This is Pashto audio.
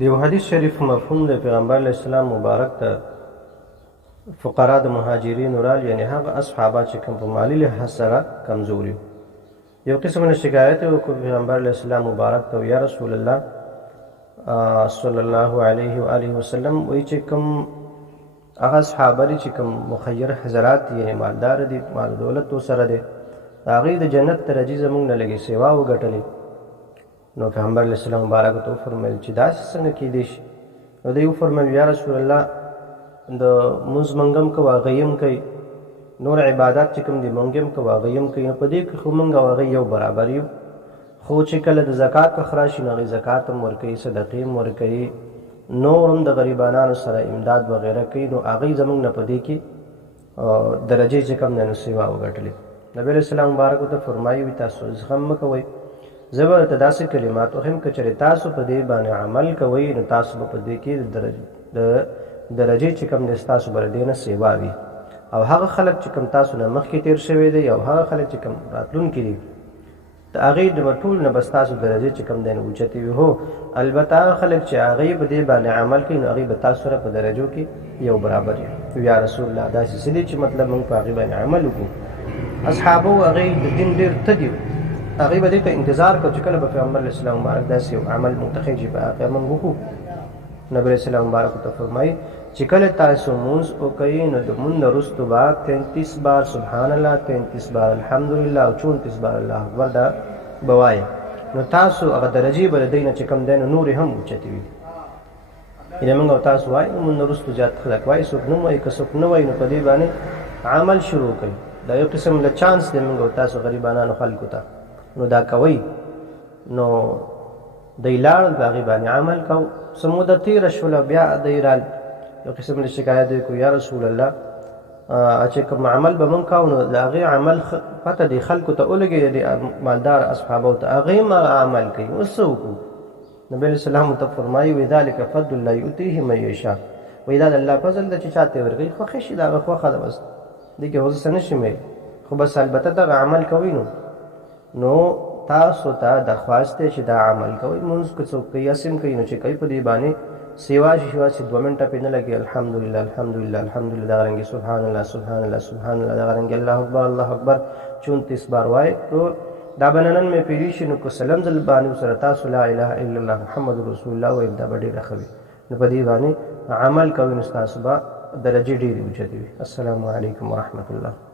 دیو حدیث شریف مفهوم د پیغمبر علیه السلام مبارک ته فقرا د مهاجرین رال یعنی هغه اصحابه چې کوم په مالی لحاظ سره کمزوري یو قسم نه شکایت وکړ پیغمبر علیه السلام مبارک ته یا رسول الله صلی الله علیه و آله وسلم وی چې کوم هغه صحابه دي چې کوم مخیر حضرات یعنی مالدار دي مال دولت سره دي هغه د جنت درجه زمونږ نه لګي سیوا وګټلې نو پیغمبر علیه السلام مبارک ته فرمایل چې دا څنګه کېدی شي نو دوی فرمایل یا رسول الله د موږ منګم کو واغیم کوي نور عبادت چې کوم دي منګم کو واغیم کوي په دې کې خو منګ واغی یو برابر یو خو چې کله د زکات په خراشي نه زکات هم ورکوي صدقې هم ورکوي نور هم د غریبانو سره امداد وغیره کوي نو هغه زمونږ نه په دې کې درجه چې کوم نه سیوا وګټلې نبی علیہ السلام مبارک ته فرمایي تاسو زغم مکوئ زبر ته داسې کلمات وهم که چېرې تاسو په دې باندې عمل کوئ نو تاسو به په دې کې د درجې چې کوم دی ستاسو به د دې نه سیوا وي او هغه خلک چې کوم تاسو نه مخکې تېر شوي دی او هغه خلک چې کوم راتلونکي دي د هغې د به ټول نه به ستاسو درجې چې کوم دی نو اوچتې وي هو البته هغه خلک چې هغې په دې باندې عمل کوي نو هغې به تاسو سره په درجو کې یو برابر وي یا رسول الله داسې څه دي چې مطلب موږ په هغې باندې عمل وکړو اصحابو هغې د دین ډېر تږي هغې به دې ته انتظار کړو چې کله به پیغمبر علیه السلام مبارک داسې یو عمل منتخب چې په هغې موږ وکړو نبی علیه السلام مبارک ته فرمایي چې کله تاسو مونځ وکوئ نو د مونځ نه وروستو به 33 بار سبحان الله 33 بار الحمدلله او 34 بار الله اکبر دا به وایئ نو تاسو هغه درجې به د دوی نه چې کوم دی نو نورې هم اوچتې وي یعنې موږ او تاسو وایو نو مونځ نه وروستو زیات خلک وایي څوک نه وایي که څوک نه وایي نو په دې باندې عمل شروع کوي دا یو قسم له چانس دی موږ او تاسو غریبانانو خلکو ته نو دا کوئ نو دی لاړل په هغې باندې عمل کو څه موده تېره شوله بیا دی رال یو قسم له شکایت وکړو یا رسول الله چې کوم عمل به موږ کوو نو د هغې عمل پته دی خلکو ته ولګي د مالدار اصحابو ته هغې هم عمل کوي اوس څه وکړو نبي علیه السلام ته فرمایي وایي ذلک فضل الله یؤتیه من یشاء وایي دا د الله فضل ده چې چاته یې ورکوي خوښې شي د هغه خوښه ده بس دې کې اوس څه نه شي ویلی خو بس البته دغه عمل کوي نو تاسو ته درخواست دی چې دا عمل کوئ مونځ که څوک کوي اسم کوي نو چې کوي په دې باندې سیوا شي چې 2 منټه پرې نه لګي الحمدلله الحمدلله الحمدلله دغه رنګې سبحان الله سبحان الله سبحان الله دغه رنګې الله اکبر الله اکبر 34 بار وایي نو دا به نن مې پیری شي نو که سلم ځل باندې سره تاسو لا اله الا الله محمد رسول الله وایي دا به ډېره ښه وي نو په دې باندې عمل کوئ نو ستاسو به درجې ډېرې اوچتې وي السلام علیکم ورحمة الله